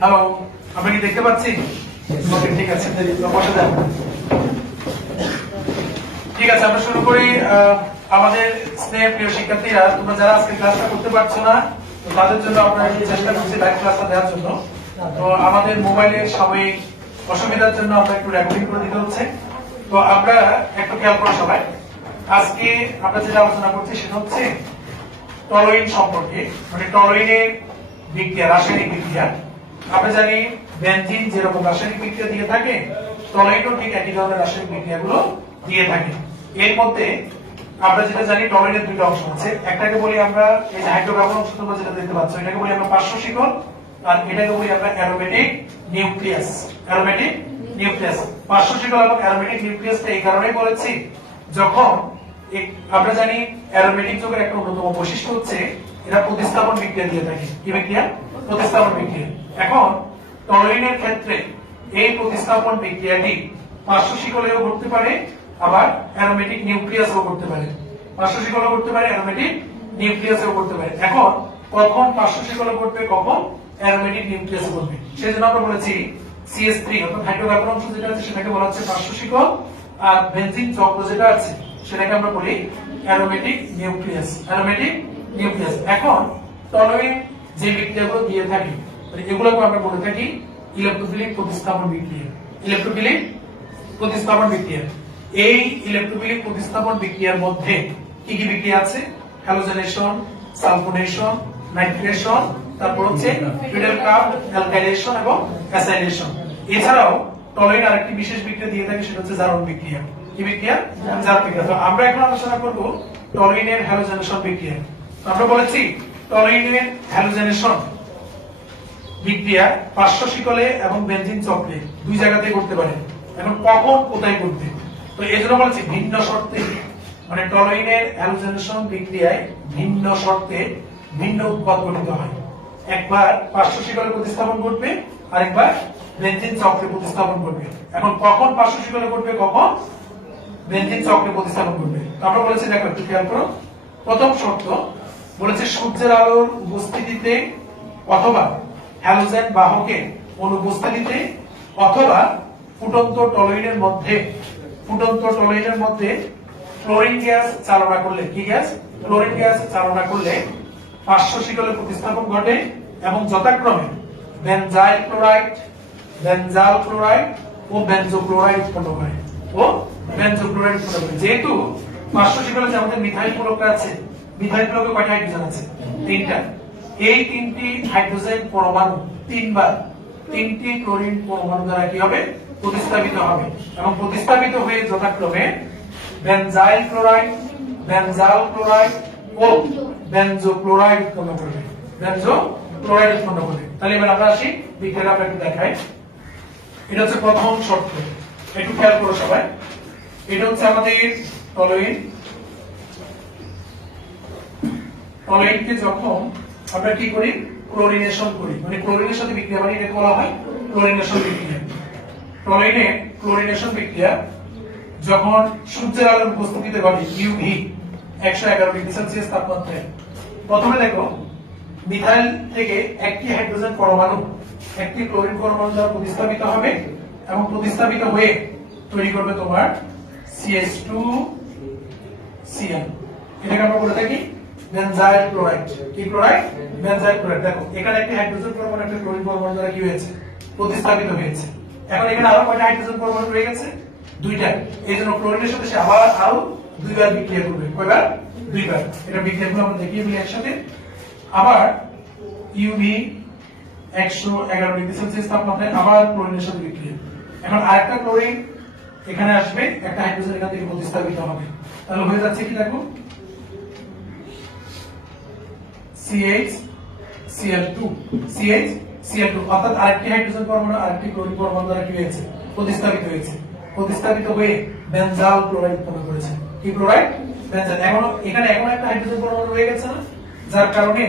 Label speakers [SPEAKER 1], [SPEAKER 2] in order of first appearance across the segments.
[SPEAKER 1] Hello আমরা কি দেখতে পাচ্ছি? ওকে ঠিক আছে। বসে যান। ঠিক আছে আমরা শুরু করি আমাদের স্নেহ প্রিয় শিক্ষার্থীরা তোমরা যারা আজকে ক্লাসটা করতে পারছ না তো তাদের জন্য আমরা চেষ্টা করছি লাইভ ক্লাসটা দেওয়ার জন্য। তো আমাদের মোবাইলের সাময়িক অসুবিধার জন্য আমরা একটু রেকর্ডিং করে দিতে হচ্ছে। তো আমরা একটু খেয়াল করো সবাই। আজকে আমরা যেটা আলোচনা করছি সেটা হচ্ছে টলোইন সম্পর্কে মানে টলোইনের বিক্রিয়া রাসায়নিক বিক্রিয়া। আমরা জানি বেনজিন যেরকম রাসায়নিক বিক্রিয়া দিয়ে থাকে টলোইনও ঠিক একই ধরনের রাসায়নিক বিক্রিয়াগুলো দিয়ে থাকে। এর মধ্যে আমরা যেটা জানি টলোইনের দুটো অংশ আছে। একটাকে বলি আমরা এই যে হাইড্রোকার্বন অংশ তোমরা যেটা দেখতে পাচ্ছ, এটাকে বলি আমরা পার্শ্ব শিকল আর এটাকে বলি আমরা অ্যারোমেটিক নিউক্লিয়াস অ্যারোমেটিক নিউক্লিয়াস পার্শ্ব শিকল এবং অ্যারোমেটিক নিউক্লিয়াসটা এই কারণেই বলেছি, যখন আমরা জানি অ্যারোমেটিক যৌগের একটা অন্যতম বৈশিষ্ট্য হচ্ছে এরা প্রতিস্থাপন বিক্রিয়া দিয়ে থাকে। কি বিক্রিয়া? প্রতিস্থাপন বিক্রিয়া। এখন টলোইনের ক্ষেত্রে এই প্রতিস্থাপন বিক্রিয়াটি পার্শ্ব শিকলেও ঘটতে পারে, আবার অ্যারোমেটিক নিউক্লিয়াসও করতে পারে। পার্শ্ব শিকলও করতে পারে, অ্যারোমেটিক নিউক্লিয়াসও করতে পারে। এখন কখন পার্শ্ব শিকলে করবে কখন অ্যারোমেটিক নিউক্লিয়াস করবে সেজন্য আমরা বলেছি সিএস থ্রি অর্থাৎ হাইড্রোকার্বন অংশ যেটা আছে, সেটাকে বলা হচ্ছে পার্শ্ব শিকল আর বেনজিন চক্র যেটা আছে, সেটাকে আমরা বলি অ্যারোমেটিক নিউক্লিয়াস। Aromatic nucleus. এখন টলোইন যে বিক্রিয়াগুলো দিয়ে থাকি মানে এগুলোকে আমরা বলে থাকি ইলেকট্রোফিলিক প্রতিস্থাপন বিক্রিয়া। ইলেকট্রোফিলিক প্রতিস্থাপন বিক্রিয়া। এই ইলেকট্রোফিলিক প্রতিস্থাপন বিক্রিয়ার মধ্যে কি কি বিক্রিয়া আছে? হ্যালোজেনেশন সালফোনেশন নাইট্রেশন তারপর হচ্ছে ফিডেল কাপ অ্যালকাইলেশন এবং অ্যাসাইলেশন এছাড়াও টলোইন আরেকটি বিশেষ বিক্রিয়া দিয়ে থাকে, সেটা হচ্ছে জারণ বিক্রিয়া। কি বিক্রিয়া? জারণ বিক্রিয়া। তো আমরা এখন আলোচনা করব টলোইনের হ্যালোজেনেশন বিক্রিয়া। আমরা বলেছি টলোইনের হ্যালোজেনেশন বিক্রিয়া, পার্শ্ব শিকলে এবং বেনজিন চক্রে দুই জায়গাতেই করতে পারে। এখন কখন, কোথায় করতে তো এই জন্য বলেছি ভিন্ন শর্তে মানে টলোইনের হ্যালোজেনেশন বিক্রিয়ায় ভিন্ন শর্তে ভিন্ন উৎপাদ গঠিত হয়। একবার পার্শ্ব শিকলে প্রতিস্থাপন করবে আরেকবার বেনজিন চক্রে প্রতিস্থাপন করবে এখন কখন পার্শ্ব শিকলে করবে কখন বেনজিন চক্রে প্রতিস্থাপন করবে আমরা বলেছি, দেখো একটু খেয়াল করো। প্রথম শর্ত বলেছে, সূর্যের আলোর উপস্থিতিতে অথবা হ্যালোজেন বাহকের অনুপস্থিতিতে অথবা ফুটন্ত টলোইনের মধ্যে, ফুটন্ত টলোইনের মধ্যে ক্লোরিন গ্যাস চালনা করলে কি গ্যাস? ক্লোরিন গ্যাস চালনা করলে পার্শ্ব শিকলে প্রতিস্থাপন ঘটে এবং যথাক্রমে বেনজাইল ক্লোরাইড বেনজাল ক্লোরাইড ও বেনজো ক্লোরাইড উৎপন্ন করে। ও বেনজো ক্লোরাইড উৎপন্ন যেহেতু পার্শ্ব শিকলে যে আমাদের মিথাইল মূলকটা আছে মিথাইল মূলকে কয়টা হাইড্রোজেন আছে? তিনটা। এই তিনটি হাইড্রোজেন পরমাণু তিনবার। তিনটি ক্লোরিন পরমাণু দ্বারা কি হবে? প্রতিস্থাপিত হবে। এবং প্রতিস্থাপিত হয়ে যথাক্রমে বেনজাইল ক্লোরাইড বেনজাল ক্লোরাইড ও বেনজো ক্লোরাইড উৎপন্ন করবে। বেনজো ক্লোরাইড উৎপন্ন করবে। তাহলে এবার আমরা আসি বিক্রিয়াটা আমরা একটু দেখাই। এটা হচ্ছে প্রথম শর্ত। একটু খেয়াল করো সবাই। এটা হচ্ছে আমাদের টলোইন টলোইনকে যখন আমরা কি করি? ক্লোরিনেশন করি। মানে ক্লোরিনের সাথে বিক্রিয়া মানে এটা বলা হয় ক্লোরিনেশন বিক্রিয়া। টলোইনে ক্লোরিনেশন বিক্রিয়া, যখন সূর্যের আলোর উপস্থিতিতে ঘটে ইউভি একশো এগারো ডিগ্রি সেলসিয়াস তাপমাত্রায়। প্রথমে দেখো মিথাইল থেকে একটি হাইড্রোজেন পরমাণু, একটি ক্লোরিন পরমাণু দ্বারা প্রতিস্থাপিত হবে এবং প্রতিস্থাপিত হয়ে তৈরি করবে তোমার সিএস টু সিএল এটাকে আমরা বলে থাকি বেনজাইল ক্লোরাইড কি ক্লোরাইড বেনজাইল ক্লোরাইড দেখো, এখানে একটি হাইড্রোজেন পরমাণু একটা ক্লোরিন পরমাণু দ্বারা কি হয়েছে? প্রতিস্থাপিত হয়েছে। এখন এখানে আরও কয়টা হাইড্রোজেন পরমাণু রয়ে গেছে? দুইটা। এই জন্য ক্লোরিনের সাথে সে আবার আরও দুইবার বিক্রিয়া করবে। কয়বার? দুইবার। এটা বিক্রিয়াগুলো আমরা দেখিয়ে দিই একসাথে। আবার ইউভি একশো এগারো ডিগ্রি সেলসিয়াস তাপমাত্রায় আবার ক্লোরিনের সাথে বিক্রিয়া। এখন আরেকটা ক্লোরিন এখানে আসবে, একটা হাইড্রোজেন এখান থেকে প্রতিস্থাপিত হবে। তাহলে হয়ে যাচ্ছে কি দেখো? CH Cl2 CH Cl2 অর্থাৎ আরেকটি হাইড্রোজেন পরমাণু, আরেকটি ক্লোরিন পরমাণু দ্বারা কি হয়েছে? প্রতিস্থাপিত হয়েছে। প্রতিস্থাপিত হয়ে বেনজাল ক্লোরাইড উৎপন্ন করেছে। কি ক্লোরাইড বেনজাল এখন, এখানে এখন একটা হাইড্রোজেন পরমাণু রয়ে গেছে না? যার কারণে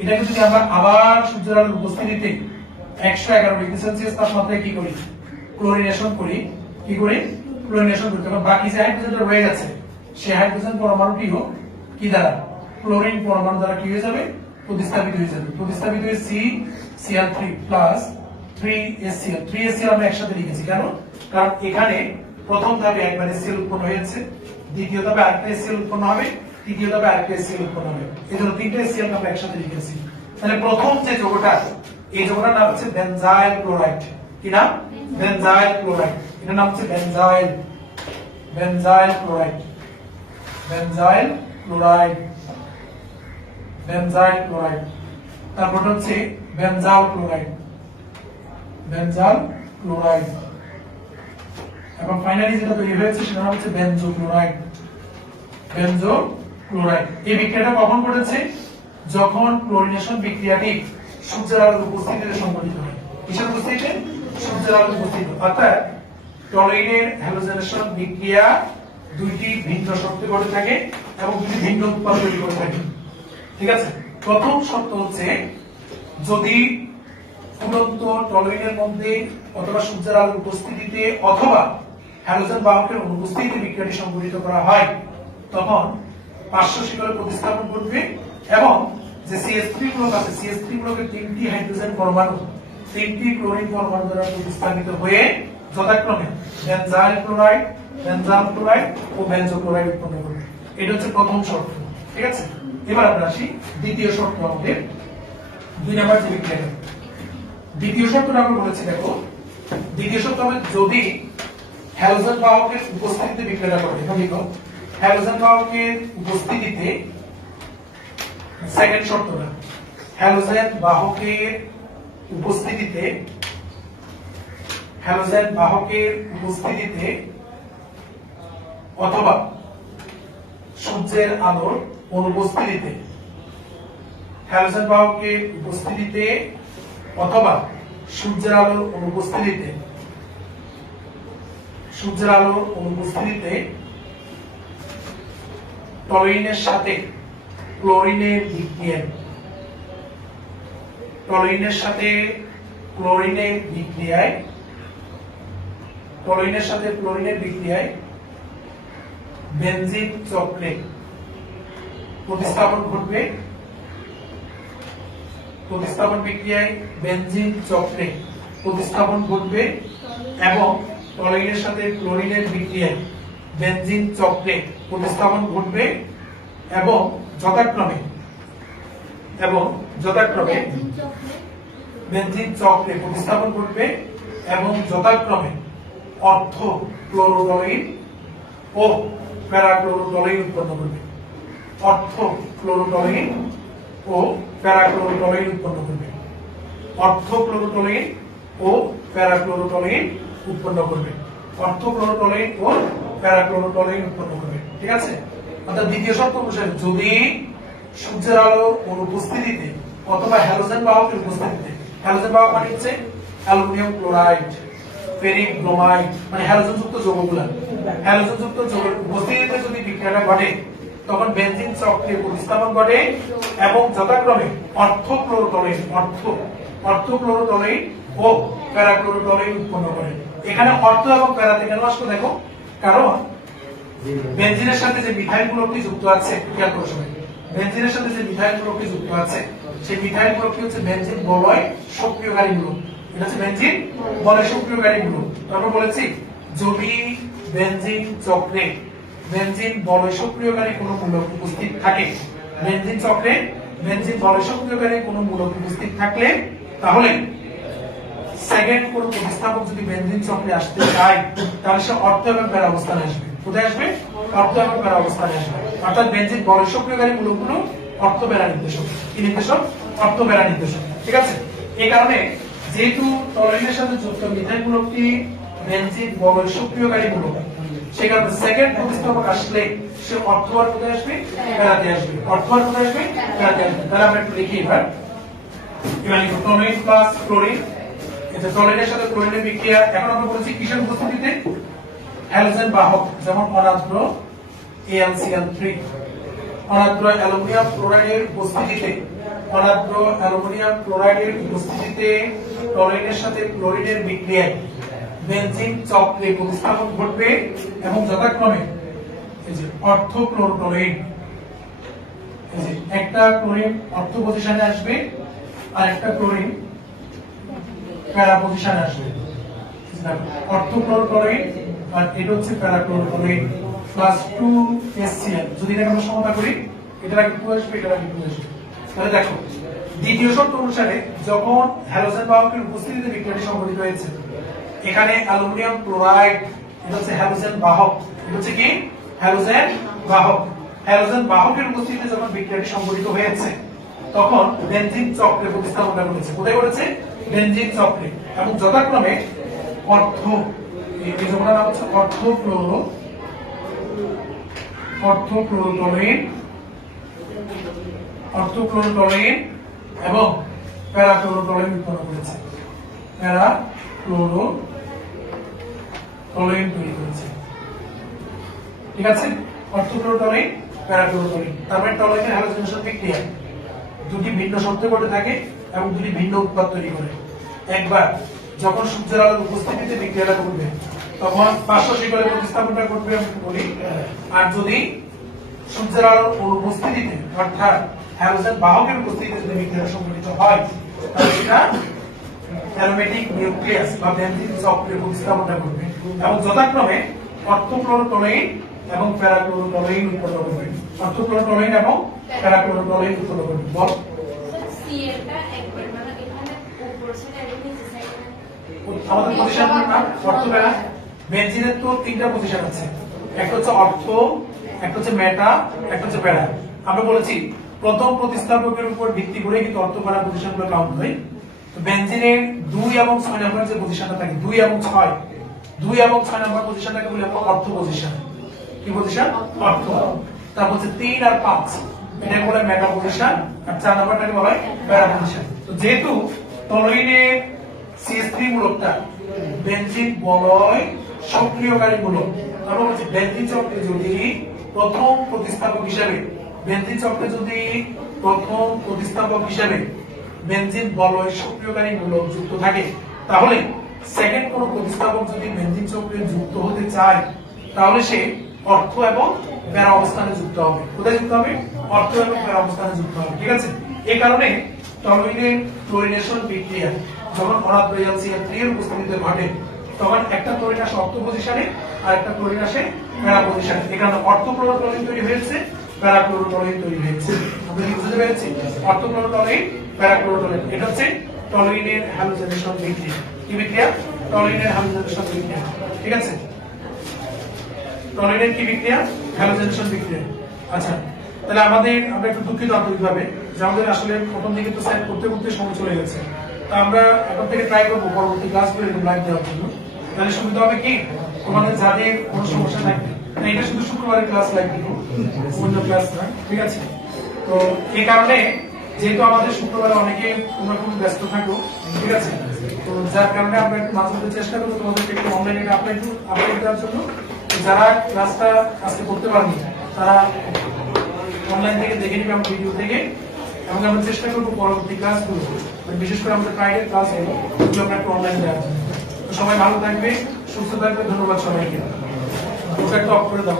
[SPEAKER 1] এটাকে যদি আমরা আবার সূর্যের আলোর উপস্থিতিতে একশো এগারো ডিগ্রি সেলসিয়াস তাপমাত্রায় কি করি? ক্লোরিনেশন করি। কি করি? ক্লোরিনেশন করি। তখন বাকি যে হাইড্রোজেনটা রয়ে গেছে, সেই হাইড্রোজেন পরমাণুটিও কি দ্বারা? ক্লোরিন পরমাণু দ্বারা কি হয়ে যাবে? প্রতিস্থাপিত হয়ে যাবে। প্রতিস্থাপিত হয়ে C C L three plus three ACL three ACL আমরা একসাথে লিখেছি। কেন? কারণ এখানে প্রথম ধাপে একবার এসিএল উৎপন্ন হয়েছে দ্বিতীয় ধাপে আরেকটা এসিএল উৎপন্ন হবে। তৃতীয় ধাপে আরেকটা এসিএল উৎপন্ন হবে। এই জন্য তিনটে এসিএল আমরা একসাথে লিখেছি। তাহলে প্রথম যে যৌগটা এই যৌগটার নাম হচ্ছে বেনজাইল ক্লোরাইড কি নাম? বেনজাইল ক্লোরাইড এটার নাম হচ্ছে benzyl benzyl chloride benzyl chloride benzyl chloride তারপর হচ্ছে বেনজাল ক্লোরাইড বেনজাল ক্লোরাইড এবং ফাইনালি যেটা তৈরি হয়েছে সেটা হচ্ছে বেনজো ক্লোরাইড বেনজো ক্লোরাইড এই বিক্রিয়াটা কখন ঘটেছে? যখন ক্লোরিনেশন বিক্রিয়াটি সূর্যের আলোর উপস্থিতিতে সংঘটিত হয়। কিসের উপস্থিতিতে? সূর্যের আলোর উপস্থিতি অর্থাৎ টলোইডের হ্যালোজেনেশন বিক্রিয়া দুইটি ভিন্ন শক্তি ঘটে থাকে এবং দুটি ভিন্ন উৎপাদ তৈরি করে থাকে। ঠিক আছে? প্রথম শর্ত হচ্ছে যদি ফুটন্ত টলোইডের মধ্যে অথবা সূর্যের আলোর উপস্থিতিতে অথবা হ্যালোজেন বাহকের অনুপস্থিতিতে বিক্রিয়াটি সংঘটিত করা হয়, তখন পার্শ্ব শিকড়ে প্রতিস্থাপন করবে এবং যে সিএস থ্রি গ্লুক আছে সিএস থ্রি গ্লুকের তিনটি হাইড্রোজেন পরমাণু, তিনটি ক্লোরিন পরমাণু দ্বারা প্রতিস্থাপিত হয়ে যথাক্রমে বেনজাইল ক্লোরাইড বেনজাল ক্লোরাইড ও বেনজো ক্লোরাইড উৎপন্ন করবে। এটা হচ্ছে প্রথম শর্ত। ঠিক আছে? এবার আমরা আসি দ্বিতীয় শর্ত আমাদের। দুই নাম্বার যে বিক্রিয়া দ্বিতীয় শর্তটা আমরা বলেছি, দেখো, দ্বিতীয় শর্ত হবে যদি হ্যালোজেন বাহকের উপস্থিতিতে বিক্রিয়া করে এখন লিখো। হ্যালোজেন বাহকের উপস্থিতিতে সেকেন্ড শর্তটা হ্যালোজেন বাহকের উপস্থিতিতে হ্যালোজেন বাহকের উপস্থিতিতে অথবা সূর্যের আলোর অনুপস্থিতিতে। হ্যালোজেন বাহকের উপস্থিতিতে অথবা সূর্যের আলোর অনুপস্থিতিতে। সূর্যের আলোর অনুপস্থিতিতে টলোইনের সাথে ক্লোরিনের বিক্রিয়ায় টলোইনের সাথে ক্লোরিনের বিক্রিয়ায় টলোইনের সাথে ক্লোরিনের বিক্রিয়ায় বেনজিন চক্রে প্রতিস্থাপন ঘটবে। প্রতিস্থাপন বিক্রিয়ায় বেনজিন চক্রে প্রতিস্থাপন ঘটবে এবং টলোইনের সাথে ক্লোরিনের বিক্রিয়ায় বেনজিন চক্রে প্রতিস্থাপন ঘটবে এবং যথাক্রমে এবং যথাক্রমে বেনজিন চক্রে প্রতিস্থাপন ঘটবে এবং যথাক্রমে অর্থ ক্লোরোটলিন ও প্যারাক্লোরোটলিন উৎপন্ন করবে। অর্থ ক্লোরোটলিন ও প্যারাক্লোরোটলিন উৎপন্ন করবে। অর্থ ক্লোরোটলিন ও প্যারাক্লোরোটলিন উৎপন্ন করবে। অর্থ ক্লোরোটলিন ও প্যারাক্লোরোটলিন উৎপন্ন করবে। ঠিক আছে? অর্থাৎ দ্বিতীয় শর্ত অনুসারে যদি সূর্যের আলো অনুপস্থিতিতে অথবা হ্যালোজেন বাহকের উপস্থিতিতে, হ্যালোজেন বাহক মানে হচ্ছে অ্যালুমিনিয়াম ক্লোরাইড ফেরিক ব্রোমাইড মানে হ্যালোজেন যুক্ত যৌগগুলা। হ্যালোজেন যুক্ত যৌগের উপস্থিতিতে যদি বিক্রিয়াটা ঘটে তখন বেনজিন চক্রে প্রতিস্থাপন ঘটে এবং যথাক্রমে অর্থ ক্লোরোটলিন অর্থ অর্থ ক্লোরোটলিন ও প্যারাক্লোরোটলিন উৎপন্ন করে। এখানে অর্থ এবং প্যারাতে কেন আসলো দেখো। কারণ বেনজিনের সাথে যে মিথাইল গ্রুপটি যুক্ত আছে খেয়াল করো সবাই। বেনজিনের সাথে যে মিথাইল গ্রুপটি যুক্ত আছে, সেই মিথাইল গ্রুপটি হচ্ছে বেনজিন বলয় সক্রিয়কারী গ্রুপ এটা হচ্ছে বেনজিন বলয় সক্রিয়কারী গ্রুপ তারপর বলেছি, যদি বেনজিন চক্রে বেনজিন বলয় সক্রিয়কারী কোনো মূলক উপস্থিত থাকে। বেনজিন চক্রে বেনজিন বলয় সক্রিয়কারী কোনো মূলক উপস্থিত থাকলে, তাহলে সেকেন্ড কোন প্রতিস্থাপক যদি বেনজিন চক্রে আসতে চায়, তাহলে সে অর্থ এবং প্যারা অবস্থানে আসবে। কোথায় আসবে? অর্থ এবং প্যারা অবস্থানে আসবে। অর্থাৎ বেনজিন বল সক্রিয়কারী মূলকগুলো অর্থ প্যারা নির্দেশক। কি নির্দেশক? অর্থ প্যারা নির্দেশক। ঠিক আছে? এই কারণে যেহেতু টলোইনের সাথে যুক্ত মিথাইল মূলকটি বেনজিন বল সক্রিয়কারী মূলক। সে কারণে সেকেন্ড প্রতিস্থাপক আসলে সে অর্থ আর কোথায় আসবে? প্যারাতে আসবে। অর্থ আর কোথায় আসবে? প্যারাতে আসবে। তাহলে আমরা একটু লিখি এবার প্লাস ক্লোরিন সাথে ক্লোরিনের বিক্রিয়া। এখন আমরা বলেছি কিসের উপস্থিতিতে? হ্যালোজেন বাহক যেমন অনাদ্র AlCl3 অনাদ্র অ্যালুমিনিয়াম ক্লোরাইডের উপস্থিতিতে অনাদ্র অ্যালুমিনিয়াম ক্লোরাইডের উপস্থিতিতে টলোইনের সাথে ক্লোরিনের বিক্রিয়ায় বেনজিন চক্রে প্রতিস্থাপন ঘটবে এবং যথাক্রমে এই যে এই যে একটা ক্লোরিন অর্থ পজিশনে আসবে আর একটা ক্লোরিন প্যারা পজিশনে আসবে। আর এটা হচ্ছে প্যারাক্লোরোটলিন প্লাস টু এসসিএল যদি এটাকে আমরা সমতা করি, এটা আগে টু আসবে, এটা আগে টু আসবে। তাহলে দেখো, দ্বিতীয় শর্ত অনুসারে যখন হ্যালোজেন বাহকের উপস্থিতিতে বিক্রিয়াটি সংঘটিত হয়েছে এখানে অ্যালুমিনিয়াম ক্লোরাইড, এটা হচ্ছে হ্যালোজেন বাহক। এটা হচ্ছে কি? হ্যালোজেন বাহক। হ্যালোজেন বাহকের উপস্থিতিতে যখন বিক্রিয়াটি সংঘটিত হয়েছে, তখন বেনজিন চক্রে প্রতিস্থাপনটা করেছে। কোথায় করেছে? বেনজিন চক্রে। এবং যথাক্রমে অর্থ এই যৌগটার নাম হচ্ছে অর্থক্লোরো অর্থক্লোরোটলিন অর্থক্লোরোটলিন এবং প্যারাক্লোরোটলিন উৎপন্ন করেছে। প্যারাক্লোরোটলিন তৈরি ঠিক আছে? টলিনের হ্যালোজেনেশন বিক্রিয়া দুটি ভিন্ন শর্তে ঘটে থাকে এবং দুটি ভিন্ন উৎপাদ তৈরি করে। একবার যখন সূর্যের আলোর উপস্থিতিতে বিক্রিয়াটা ঘটবে, তখন প্রতিস্থাপনটা ঘটবে আমি বলি আর যদি সূর্যের আলোর অনুপস্থিতিতে, অর্থাৎ হ্যালোজেন বাহকের উপস্থিতিতে যদি বিক্রিয়া সংঘটিত হয়, তাহলে সেটা অ্যারোমেটিক নিউক্লিয়াস বা প্রতিস্থাপনটা ঘটবে। এবং যথাক্রমে অর্থোক্লোরোটলিন এবং প্যারাক্লোরোটলিন উৎপন্ন করবে অর্থোক্লোরোটলিন এবং প্যারাক্লোরোটলিন উৎপন্ন করবে বল
[SPEAKER 2] মানে
[SPEAKER 1] আমাদের পজিশন নাম অর্থ প্যারা বেনজিনের তো তিনটা পজিশন আছে। একটা হচ্ছে অর্থ একটা হচ্ছে মেটা একটা হচ্ছে প্যারা। আমরা বলেছি প্রথম প্রতিস্থাপকের উপর ভিত্তি করে কিন্তু অর্থ প্যারা পজিশনগুলো কাউন্ট হয়। তো বেনজিনের দুই এবং ছয় নম্বরের যে পজিশনটা থাকে দুই এবং ছয় দুই এবং ছয় নম্বর পজিশনটাকে বলি আমরা অর্থ পজিশন কি পজিশন অর্থ তারপর হচ্ছে তিন আর পাঁচ। এটাকে বলে মেটা পজিশন আর চার নম্বরটাকে বলা হয় প্যারা পজিশন তো যেহেতু টলোইনের সিএস3 মূলকটা বেনজিন বলয় সক্রিয়কারী মূলক তারপর হচ্ছে বেনজিন চক্রে যদি প্রথম প্রতিস্থাপক হিসাবে বেনজিন চক্রে যদি প্রথম প্রতিস্থাপক হিসাবে বেঞ্জিন বলয় সক্রিয়কারী মূলক যুক্ত থাকে, তাহলে সেকেন্ড কোন প্রতিস্থাপক যদি বেনজিন চক্রে যুক্ত হতে চায়, তাহলে সে অর্থ এবং প্যারা অবস্থানে যুক্ত হবে। কোথায় যুক্ত হবে? অর্থ এবং প্যারা অবস্থানে যুক্ত হবে, ঠিক আছে? এই কারণে টলুইনের ক্লোরিনেশন বিক্রিয়া, যখন এলসিএল থ্রি এর উপস্থিতিতে ঘটে, তখন একটা ক্লোরিন আসে অর্থ পজিশনে আর একটা ক্লোরিন আসে প্যারা পজিশনে এখানে অর্থ ক্লোরোটলিন তৈরি হয়েছে প্যারা ক্লোরোটলিন তৈরি হয়েছে। আমরা কি বুঝতে পেরেছি অর্থ ক্লোরোটলিন প্যারা ক্লোরোটলিন এটা হচ্ছে টলুইনের হ্যালোজেনেশন বিক্রিয়া। কি আচ্ছা দেওয়ার জন্য। তাহলে হবে কি? তোমাদের কোনো সমস্যা এটা শুধু শুক্রবারের ক্লাস ক্লাস ঠিক আছে? তো এই কারণে যেহেতু আমাদের শুক্রবারে অনেকে কোনো রকম ব্যস্ত থাকো, ঠিক আছে? তো যার কারণে আমরা একটু মাঝে চেষ্টা করব তোমাদেরকে একটু অনলাইনে আপডেট আপডেট দেওয়ার জন্য। যারা ক্লাসটা আজকে করতে তারা অনলাইন থেকে দেখে নিবে আমার ভিডিও থেকে। এবং আমরা চেষ্টা করব পরবর্তী ক্লাসগুলো মানে বিশেষ করে আমাদের ফ্রাইডে ক্লাস আমরা একটু অনলাইন দেওয়ার জন্য। সবাই ভালো থাকবে, সুস্থ থাকবে, ধন্যবাদ সবাইকে। ওটা একটু অফ করে দাও।